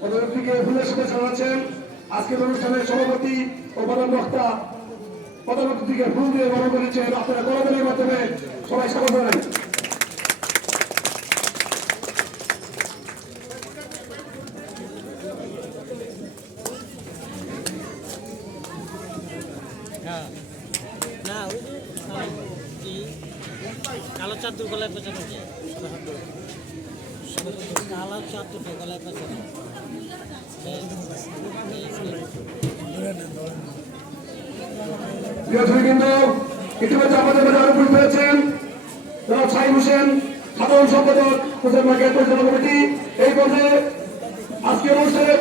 পদবীকে ফুলের শুভেচ্ছা জানাচ্ছেন আজকের অনুষ্ঠানের সভাপতি ও প্রধান বক্তা পদবীকে ফুল দিয়ে বরণ করেছেন। আপনারা করতালির মাধ্যমে সবাই স্বাগত জানাই। কালো চাদর গলায় পেঁচানো কালো চাদর গলায় পেঁচানো কিন্তু ইতিমধ্যে আমাদের মাঝে আরো উপস্থিত হয়েছেন জনাব সাইম হোসেন, সাধারণ সম্পাদক হোসেন মার্কেট পরিচালনা কমিটি। এই পর্যায়ে আজকের অনুষ্ঠানে